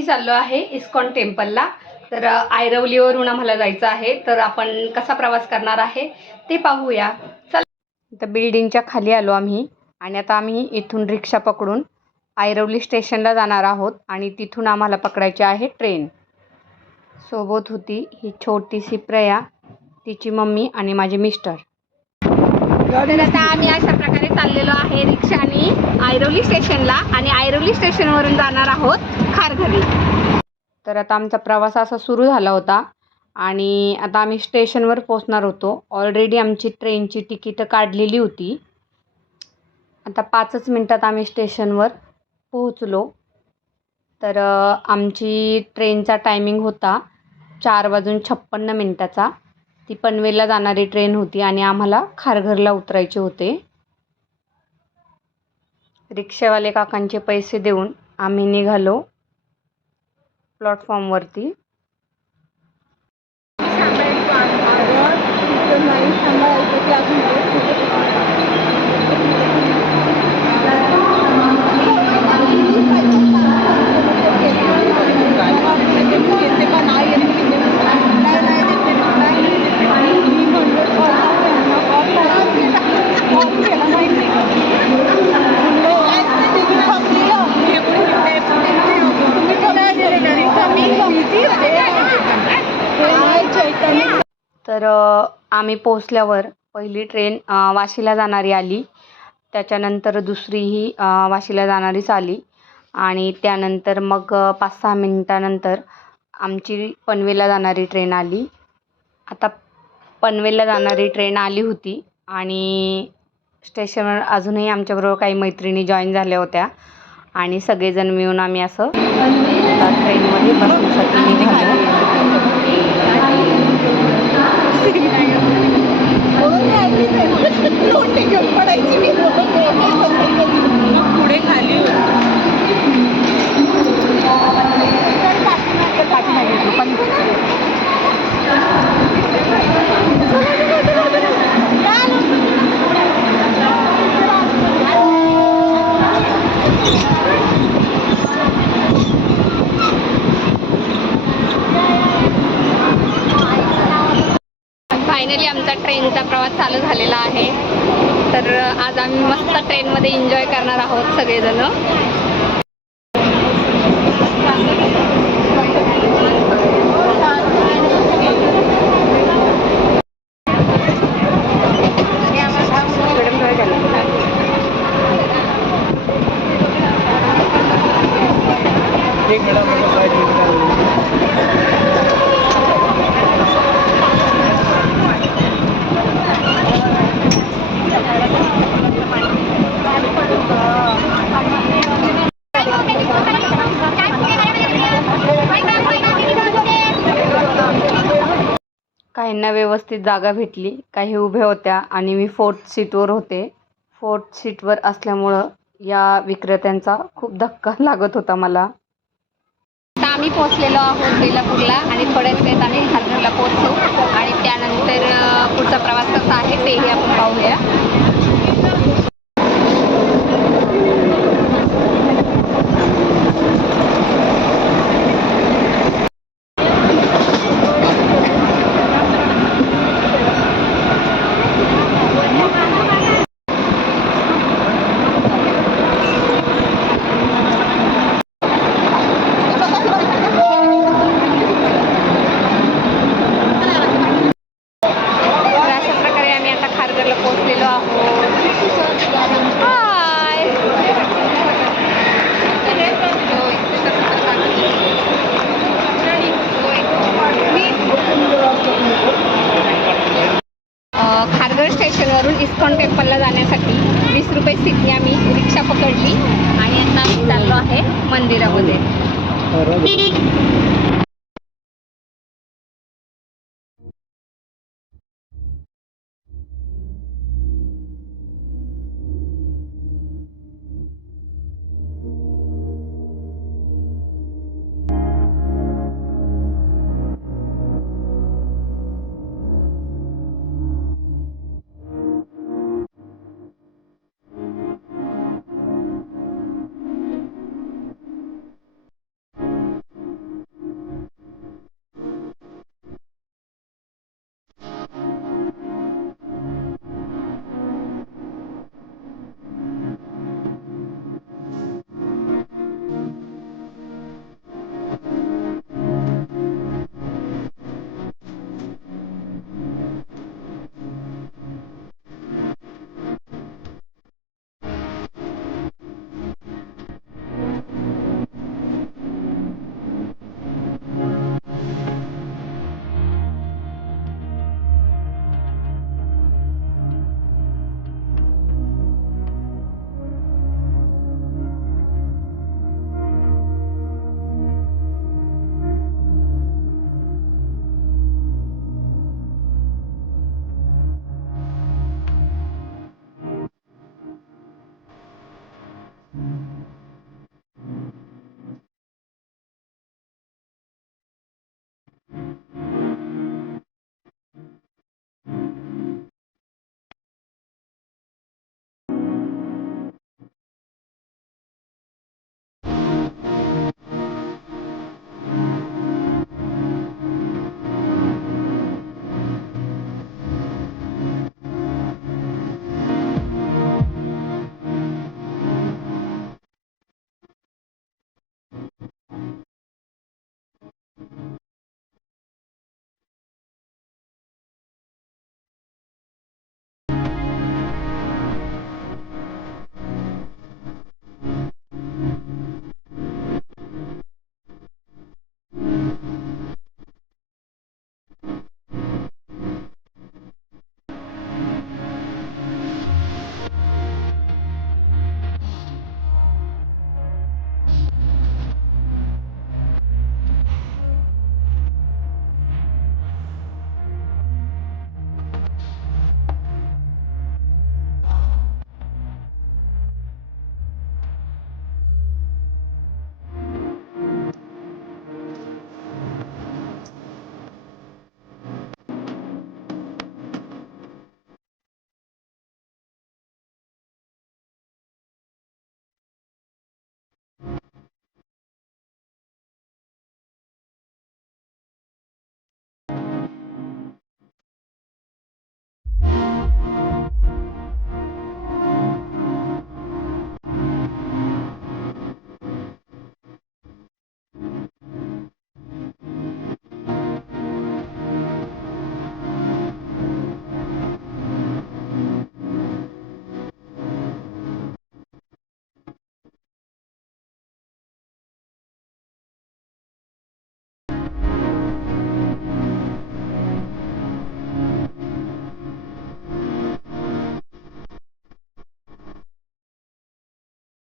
आम्ही चाललो आहे इस्कॉन टेम्पलला. तर आयरवलीवरून आम्हाला जायचं आहे. तर आपण कसा प्रवास करणार आहे ते पाहूया. चल. तर बिल्डिंगच्या खाली आलो आम्ही आणि आता आम्ही इथून रिक्षा पकडून आयरवली स्टेशनला जाणार आहोत आणि तिथून आम्हाला पकडायची आहे ट्रेन. सोबत होती ही छोटीशी प्रिया, तिची मम्मी आणि माझे मिस्टर. तर आता आम्ही अशा प्रकारे चाललेलो आहे रिक्षाने आयरवली स्टेशनला आणि आयरवली स्टेशनवरून जाणार आहोत खारघरी. तर आता आमचा प्रवास असा सुरू झाला होता आणि आता आम्ही स्टेशनवर पोहोचणार होतो. ऑलरेडी आमची ट्रेनची तिकीटं काढलेली होती. आता 5च मिनटात आम्ही स्टेशनवर पोहोचलो. तर आमची ट्रेनचा टायमिंग होता 4:56 ती पनवेलला जाणारी ट्रेन होती आणि आम्हाला खारघरला उतरायचे होते. रिक्षावाले काकांचे पैसे देऊन आम्ही निघालो प्लॅटफॉर्मवरती. तर आम्ही पोहोचल्यावर पहिली ट्रेन वाशीला जाणारी आली. त्याच्यानंतर दुसरीही वाशीला जाणारीच आली आणि त्यानंतर मग 5-6 मिनटानंतर आमची पनवेलला जाणारी ट्रेन आली. आता पनवेलला जाणारी ट्रेन आली होती आणि स्टेशनवर अजूनही आमच्याबरोबर काही मैत्रिणी जॉईन झाल्या होत्या आणि सगळेजण मिळून आम्ही असं ट्रेनमध्ये बसण्यासाठी निघालो. पुढे खाली फायनली आमचा ट्रेनचा प्रवास चालू झालेला आहे. तर आज आम्ही मस्त ट्रेनमध्ये एन्जॉय करणार आहोत सगळेजण. काहींना व्यवस्थित जागा भेटली, काही उभ्या होत्या आणि मी 4th सीटवर होते. 4th सीटवर असल्यामुळं या विक्रेत्यांचा खूप धक्का लागत होता मला. आता आम्ही पोहोचलेलो आहोत बेलापूरला आणि थोड्याच वेळात आम्ही खारघरला पोहोचू आणि त्यानंतर पुढचा प्रवास कसा आहे तेही आपण पाहूया. पोहोचलेलो आहोत. हाय. खारघर स्टेशनवरून इस्कॉन टेम्पलला जाण्यासाठी 20 रुपये सीटने आम्ही रिक्षा पकडली आणि आता आम्ही चाललो आहे मंदिरामध्ये.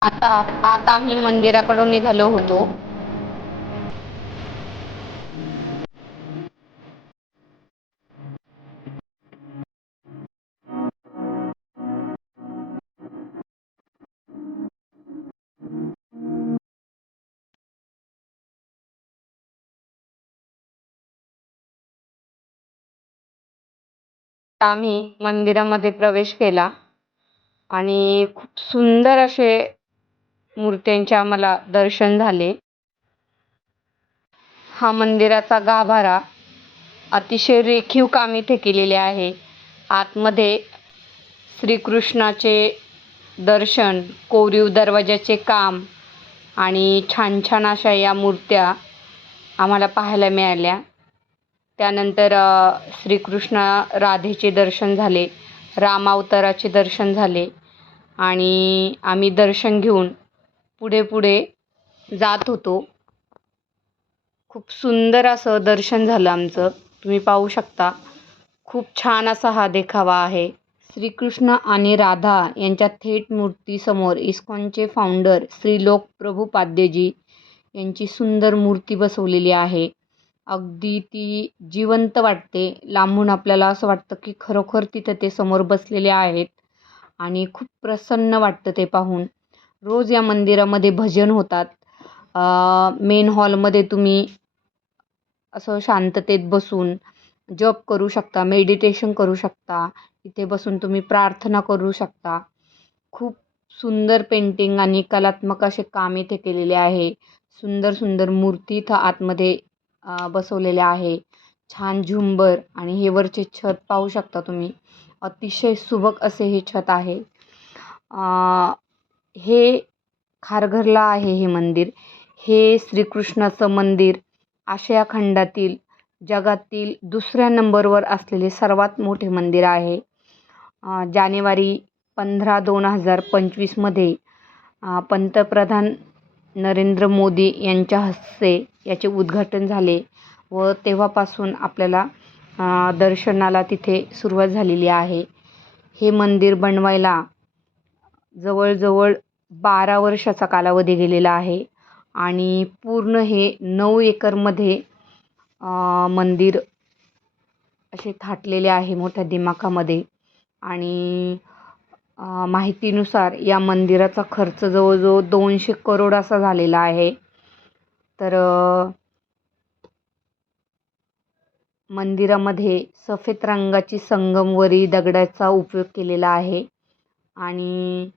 आता आता आम्ही मंदिराकडून निघालो होतो. आम्ही मंदिरामध्ये प्रवेश केला आणि खूप सुंदर असे मूर्त्यांचे आम्हाला दर्शन झाले. हा मंदिराचा गाभारा अतिशय रेखीव काम इथे केलेले आहे. आतमध्ये श्रीकृष्णाचे दर्शन, कोरीव दरवाजाचे काम आणि छान छान अशा या मूर्त्या आम्हाला पाहायला मिळाल्या. त्यानंतर श्रीकृष्ण राधेचे दर्शन झाले, रामावताराचे दर्शन झाले आणि आम्ही दर्शन घेऊन पुढे पुढे जात होतो. खूप सुंदर असं दर्शन झालं आमचं. तुम्ही पाहू शकता, खूप छान असा हा देखावा आहे. श्रीकृष्ण आणि राधा यांच्या थेट मूर्तीसमोर इस्कॉनचे फाउंडर श्रीलोक प्रभुपाद्यजी यांची सुंदर मूर्ती बसवलेली आहे. अगदी ती जिवंत वाटते. लांबून आपल्याला असं वाटतं की खरोखर तिथं ते समोर बसलेले आहेत आणि खूप प्रसन्न वाटतं ते पाहून. रोज या मंदिरामध्ये भजन होतात. मेन हॉलमध्ये तुम्ही असं शांततेत बसून जप करू शकता, मेडिटेशन करू शकता. इथे बसून तुम्ही प्रार्थना करू शकता. खूप सुंदर पेंटिंग आणि कलात्मक असे काम इथे केलेले आहे. सुंदर सुंदर मूर्ती इथं आतमध्ये बसवलेल्या आहे. छान झुंबर आणि हे वरचे छत पाहू शकता तुम्ही. अतिशय सुबक असे हे छत आहे. हे खारघरला आहे हे मंदिर. हे श्रीकृष्णाचं मंदिर आशिया खंडातील जगातील दुसऱ्या नंबरवर असलेले सर्वात मोठे मंदिर आहे. जानेवारी 15, 2025मध्ये पंतप्रधान नरेंद्र मोदी यांच्या हस्ते याचे उद्घाटन झाले व तेव्हापासून आपल्याला दर्शनाला तिथे सुरुवात झालेली आहे. हे मंदिर बनवायला जवळजवळ 12 वर्षाचा कालावधी गेलेला आहे आणि पूर्ण हे 9 एकरमध्ये मंदिर असे थाटलेले आहे मोठ्या दिमाखामध्ये. आणि माहितीनुसार या मंदिराचा खर्च जवळजवळ 200 करोड असा झालेला आहे. तर मंदिरामध्ये सफेद रंगाची संगमरवरी दगडाचा उपयोग केलेला आहे आणि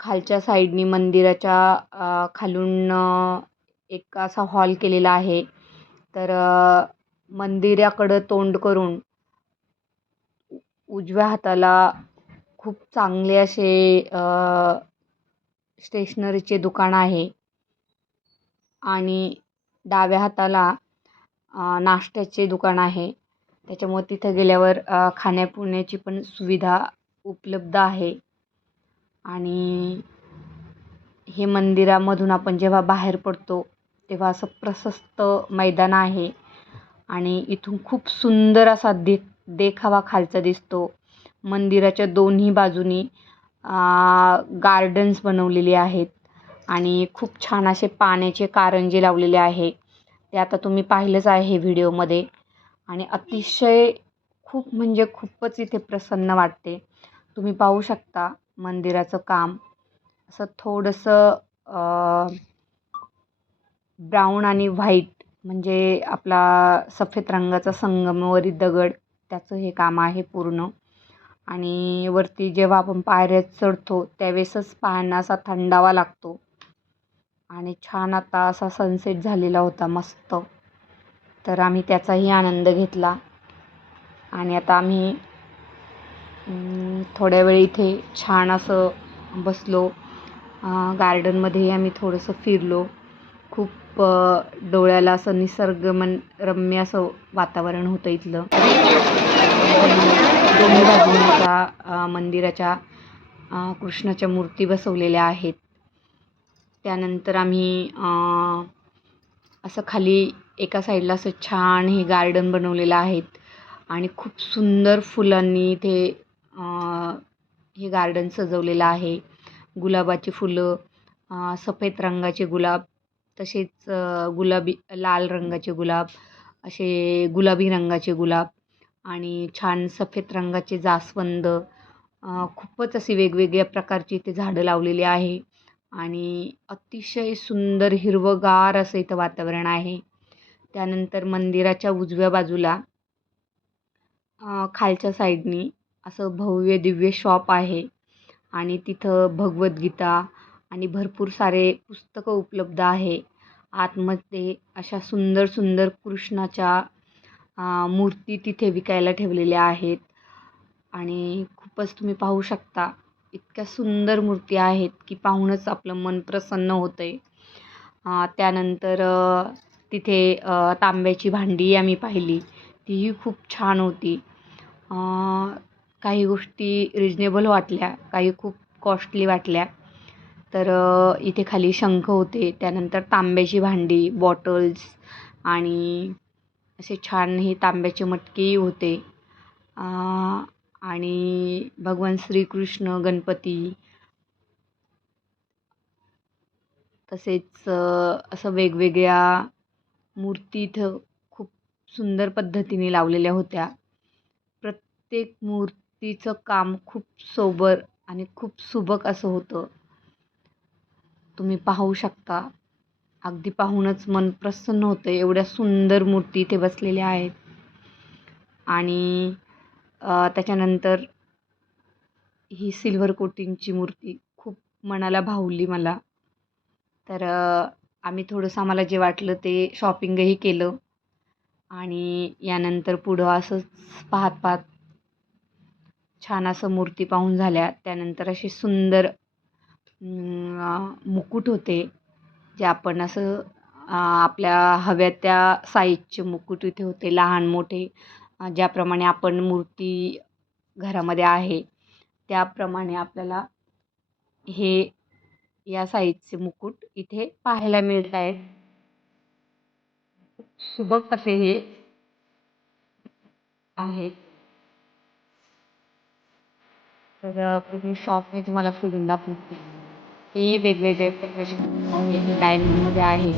खालच्या साईडनी मंदिराच्या खालून एक असा हॉल केलेला आहे. तर मंदिराकडं तोंड करून उजव्या हाताला खूप चांगले असे स्टेशनरीचे दुकान आहे आणि डाव्या हाताला नाश्त्याचे दुकान आहे. त्याच्यामुळे तिथं गेल्यावर खाण्यापिण्याची पण सुविधा उपलब्ध आहे. आणि हे मंदिरामधून आपण जेव्हा बाहेर पडतो तेव्हा असं प्रशस्त मैदान आहे आणि इथून खूप सुंदर असा देखावा खालचा दिसतो. मंदिराच्या दोन्ही बाजूनी गार्डन्स बनवलेले आहेत आणि खूप छान असे पाण्याचे कारंजे लावलेले आहे. ते आता तुम्ही पाहिलंच आहे व्हिडिओमध्ये आणि अतिशय खूप म्हणजे खूपच इथे प्रसन्न वाटते. तुम्ही पाहू शकता मंदिराचं काम असं थोडंसं ब्राऊन आणि व्हाईट म्हणजे आपला सफेद रंगाचा संगमरवरी दगड त्याचं हे काम आहे पूर्ण. आणि वरती जेव्हा आपण पायऱ्या चढतो त्यावेळेसच पायांना असा थंडावा लागतो आणि छान आता असा सनसेट झालेला होता मस्त. तर आम्ही त्याचाही आनंद घेतला आणि आता आम्ही थोड्या वेळ इथे छान असं बसलो. गार्डनमध्येही आम्ही थोडंसं फिरलो. खूप डोळ्याला असं रम्य असं वातावरण होतं इथलं. दोन्ही बाजूंच्या मंदिराच्या कृष्णाच्या मूर्ती बसवलेल्या आहेत. त्यानंतर आम्ही असं खाली एका साईडला असं छान हे गार्डन बनवलेलं आहेत आणि खूप सुंदर फुलांनी इथे हे गार्डन सजवलेलं आहे. गुलाबाची फुलं सफेद रंगाचे गुलाब, तसेच गुलाबी लाल रंगाचे गुलाब, असे गुलाबी रंगाचे गुलाब आणि छान सफेद रंगाचे जास्वंद, खूपच अशी वेगवेगळ्या प्रकारची इथे झाडं लावलेली आहे आणि अतिशय सुंदर हिरवंगार असं इथं वातावरण आहे. त्यानंतर मंदिराच्या उजव्या बाजूला खालच्या साईडनी असं भव्य दिव्य शॉप आहे आणि तिथं भगवद्गीता आणि भरपूर सारे पुस्तकं उपलब्ध आहे. आतमध्ये अशा सुंदर सुंदर कृष्णाच्या मूर्ती तिथे विकायला ठेवलेल्या आहेत आणि खूपच तुम्ही पाहू शकता, इतक्या सुंदर मूर्ती आहेत की पाहूनच आपलं मन प्रसन्न होतं आहे. त्यानंतर तिथे तांब्याची भांडी आम्ही पाहिली, तीही खूप छान होती. अ, काही गोष्टी रिजनेबल वाटल्या, काही खूप कॉस्टली वाटल्या. तर इथे खाली शंख होते, त्यानंतर तांब्याची भांडी, बॉटल्स आणि असे छान हे तांब्याचे मटकेही होते. अ, आणि भगवान श्रीकृष्ण, गणपती, तसेच असं वेगवेगळ्या मूर्ती इथं खूप सुंदर पद्धतीने लावलेल्या होत्या. प्रत्येक मूर्तीचं काम खूप सोबर आणि खूप सुबक असं होतं. तुम्ही पाहू शकता. अगदी पाहूनच मन प्रसन्न होतं. एवढ्या सुंदर मूर्ती इथे बसलेल्या आहेत. आणि त्याच्यानंतर ही सिल्व्हर कोटिंगची मूर्ती खूप मनाला भावली मला. तर आम्ही थोडंसं आम्हाला जे वाटलं ते शॉपिंगही केलं आणि यानंतर पुढं असंच पाहत पाहत छान असं मूर्ती पाहून झाल्या. त्यानंतर असे सुंदर मुकुट होते, जे आपण असं आपल्या हव्या त्या साईजचे मुकुट इथे होते, लहान मोठे, ज्याप्रमाणे आपण मूर्ती घरामध्ये आहे त्याप्रमाणे आपल्याला हे या साईजचे मुकुट इथे पाहायला मिळत आहेत. सुबक असे हे आहेत. तर पूर्ण शॉप मी तुम्हाला फिरून दाखवते. हे वेगवेगळे प्रकारचे डायमंडमध्ये आहे.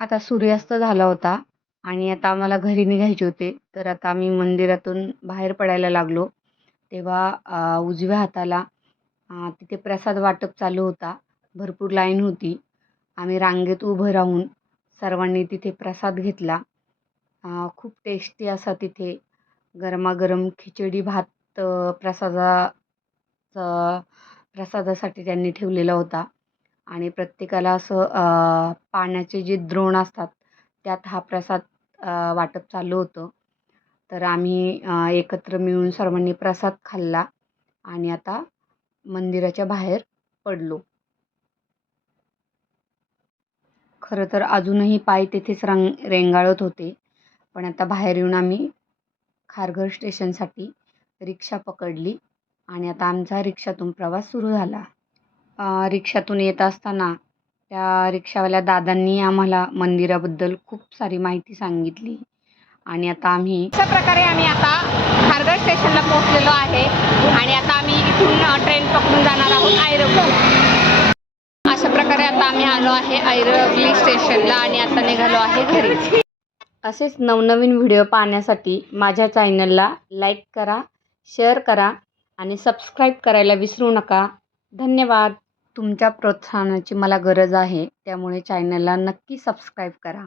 आता सूर्यास्त झाला होता आणि आता आम्हाला घरी निघायचे होते. तर आता आम्ही मंदिरातून बाहेर पडायला लागलो. तेव्हा उजव्या हाताला तिथे प्रसाद वाटप चालू होता. भरपूर लाईन होती. आम्ही रांगेत उभं राहून सर्वांनी तिथे प्रसाद घेतला. खूप टेस्टी असा तिथे गरमागरम खिचडी भात प्रसादासाठी त्यांनी ठेवलेला होता. आणि प्रत्येकाला असं पाण्याचे जे द्रोण असतात त्यात हा प्रसाद वाटप चालू होतं. तर आम्ही एकत्र मिळून सर्वांनी प्रसाद खाल्ला आणि आता मंदिराच्या बाहेर पडलो. खरं तर अजूनही पाय तिथेच रेंगाळत होते. पण आता बाहेर येऊन आम्ही खारघर स्टेशनसाठी रिक्षा पकडली आणि आता आमचा रिक्षातून प्रवास सुरू झाला. रिक्षातून येत असताना त्या रिक्षावाल्या दादांनी आम्हाला मंदिराबद्दल खूप सारी माहिती सांगितली. आणि आता आम्ही अशा प्रकारे आता खारघर स्टेशनला पोहोचलेलो आहे आणि आता आम्ही इथून ट्रेन पकडून जाणार आहोत ऐरवली. अशा प्रकारे आता आम्ही आलो आहे ऐरवली स्टेशनला आणि आता निघालो आहे घरी. असेच नवनवीन व्हिडिओ पाहण्यासाठी माझ्या चॅनलला लाईक करा, शेअर करा आणि सबस्क्राईब करायला विसरू नका. धन्यवाद. तुमच्या प्रोत्साहनाची मला गरज आहे, त्यामुळे चॅनलला नक्की सबस्क्राईब करा.